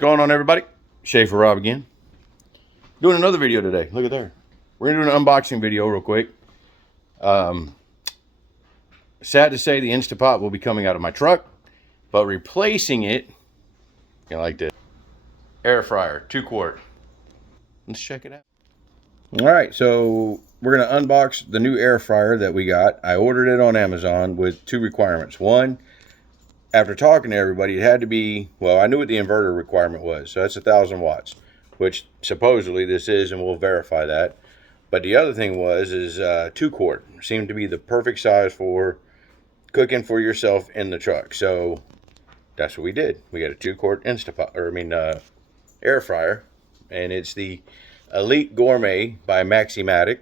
going on, everybody? Schaefer Rob again. Doing another video today. Look at there. We're going to do an unboxing video real quick. Sad to say the Instapot will be coming out of my truck, but replacing it, like this, air fryer, 2 quart. Let's check it out. All right, so we're going to unbox the new air fryer that we got. I ordered it on Amazon with 2 requirements. One, after talking to everybody, it had to be, well, I knew what the inverter requirement was, so that's 1,000 watts, which supposedly this is, and we'll verify that. But the other thing is 2 quart seemed to be the perfect size for cooking for yourself in the truck. So that's what we did. We got a 2 quart Instapot, air fryer, and it's the Elite Gourmet by Maximatic.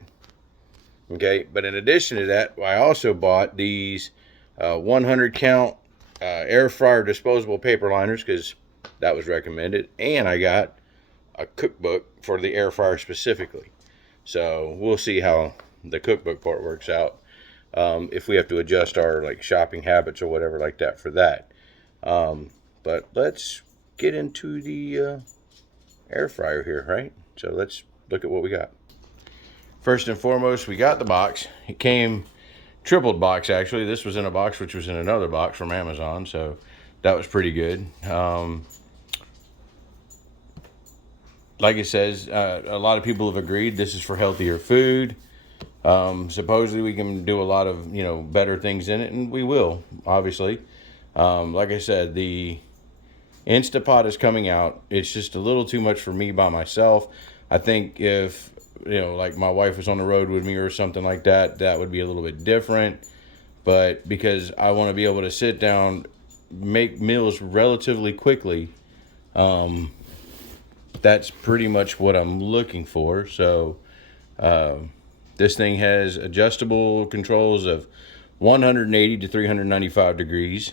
Okay, but in addition to that, I also bought these 100 count air fryer disposable paper liners because that was recommended, and I got a cookbook for the air fryer specifically. So we'll see how the cookbook part works out, if we have to adjust our shopping habits or whatever like that for that. But let's get into the air fryer here, right? So let's look at what we got. First and foremost, we got the box. It came tripled box, actually. This was in a box which was in another box from Amazon, so that was pretty good. Like it says, a lot of people have agreed this is for healthier food. Supposedly we can do a lot of better things in it, and we will, obviously. Like I said, the Instapot is coming out. It's just a little too much for me by myself. I think if like my wife was on the road with me or something like that, that would be a little bit different. But because I want to be able to sit down, make meals relatively quickly, that's pretty much what I'm looking for. So this thing has adjustable controls of 180 to 395 degrees.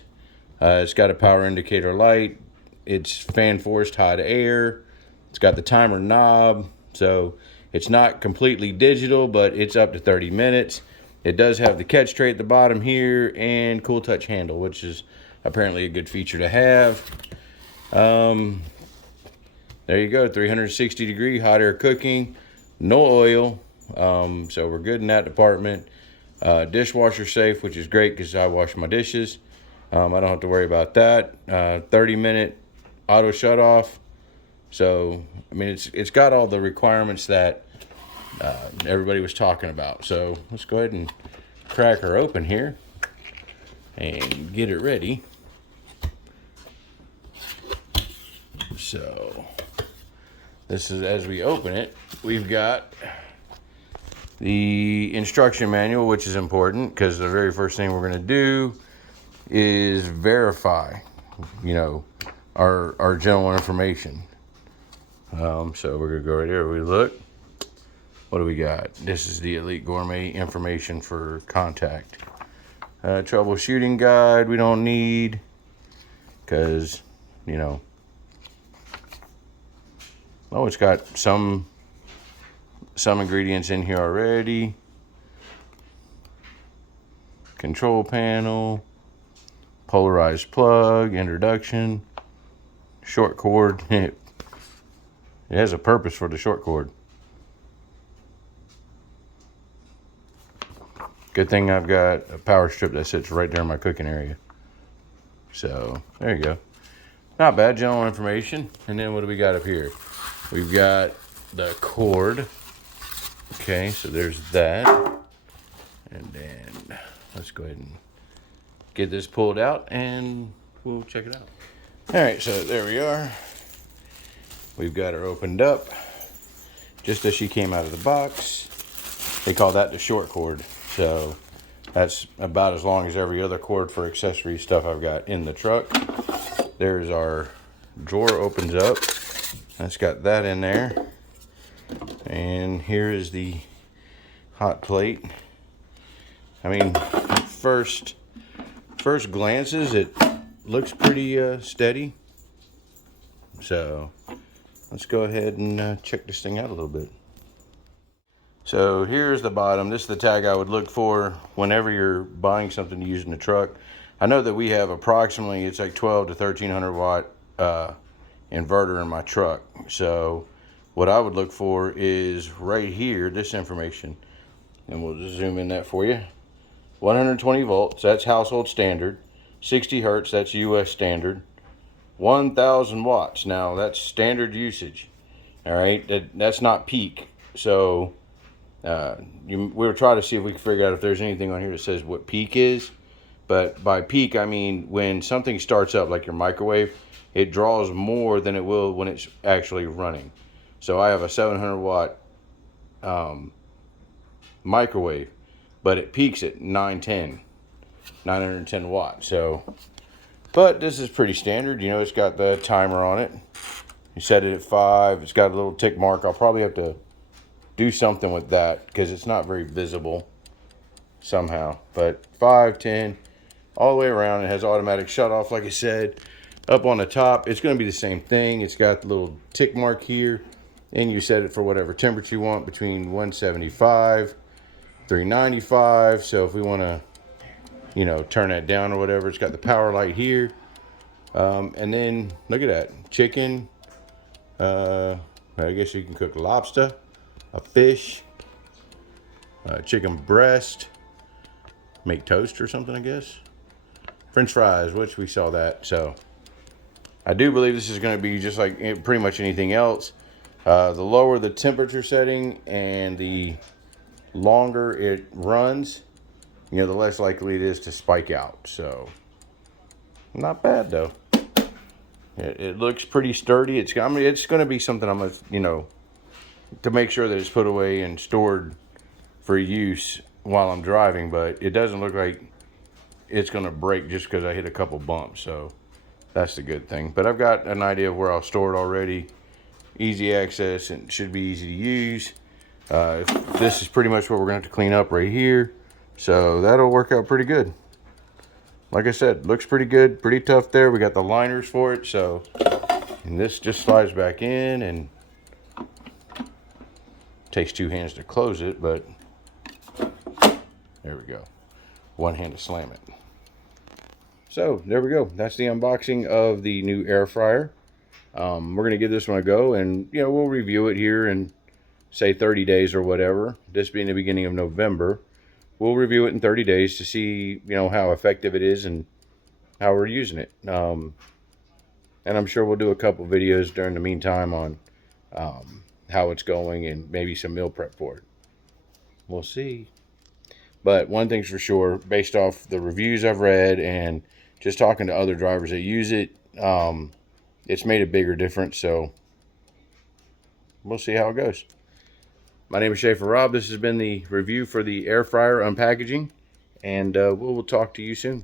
It's got a power indicator light. It's fan forced hot air. It's got the timer knob. So it's not completely digital, but it's up to 30 minutes. It does have the catch tray at the bottom here and cool touch handle, which is apparently a good feature to have. There you go, 360 degree hot air cooking, no oil. So we're good in that department. Dishwasher safe, which is great because I wash my dishes. I don't have to worry about that. 30-minute auto shut off. So I mean, it's got all the requirements that everybody was talking about. So let's go ahead and crack her open here and get it ready. So this is, as we open it, we've got the instruction manual, which is important because the very first thing we're going to do is verify, our general information. So we're going to go right here. We look. What do we got? This is the Elite Gourmet information for contact. Troubleshooting guide we don't need because, oh, it's got some ingredients in here already. Control panel, polarized plug, introduction, short cord. It has a purpose for the short cord. Good thing I've got a power strip that sits right there in my cooking area. So there you go. Not bad, general information. And then what do we got up here? We've got the cord. Okay, so there's that. And then let's go ahead and get this pulled out and we'll check it out. All right, so there we are. We've got her opened up just as she came out of the box. They call that the short cord. So that's about as long as every other cord for accessory stuff I've got in the truck. There's our drawer, opens up. That's got that in there. And here is the hot plate. I mean, first glances, it looks pretty steady. So let's go ahead and check this thing out a little bit. So here's the bottom. This is the tag I would look for whenever you're buying something to use in the truck. I know that we have approximately, it's like 12 to 1300 watt inverter in my truck. So what I would look for is right here, this information, and we'll just zoom in that for you. 120 volts, that's household standard. 60 hertz, that's US standard. 1000 watts, now that's standard usage. All right, that's not peak. So we were trying to see if we could figure out if there's anything on here that says what peak is. But by peak, I mean when something starts up, like your microwave, it draws more than it will when it's actually running. So I have a 700 watt microwave, but it peaks at 910 watts. So, but this is pretty standard. You know, it's got the timer on it. You set it at 5. It's got a little tick mark. I'll probably have to do something with that because it's not very visible somehow. But 5, 10, all the way around. It has automatic shut off, like I said. Up on the top, it's going to be the same thing. It's got the little tick mark here, and you set it for whatever temperature you want, between 175, 395. So if we want to, you know, turn that down or whatever, it's got the power light here. And then look at that, chicken. I guess you can cook lobster, a fish, chicken breast, make toast or something, I guess. French fries, which we saw that. So I do believe this is going to be just like pretty much anything else. The lower the temperature setting and the longer it runs, you know, the less likely it is to spike out. So not bad though. It looks pretty sturdy. It's going to be something I'm going to, you know, to make sure that it's put away and stored for use while I'm driving. But it doesn't look like it's going to break just because I hit a couple bumps. So that's the good thing. But I've got an idea of where I'll store it already. Easy access and should be easy to use. This is pretty much what we're going to have to clean up right here. So that'll work out pretty good. Like I said, looks pretty good, pretty tough there. We got the liners for it. So, and this just slides back in, and takes 2 hands to close it, but there we go. 1 hand to slam it. So there we go. That's the unboxing of the new air fryer. We're going to give this one a go, and you know, we'll review it here in say 30 days or whatever. This being the beginning of November, we'll review it in 30 days to see, you know, how effective it is and how we're using it. And I'm sure we'll do a couple videos during the meantime on how it's going and maybe some meal prep for it. We'll see. But one thing's for sure, based off the reviews I've read and just talking to other drivers that use it, it's made a bigger difference. So we'll see how it goes. My name is Schaefer Rob. This has been the review for the air fryer unpackaging, and we'll talk to you soon.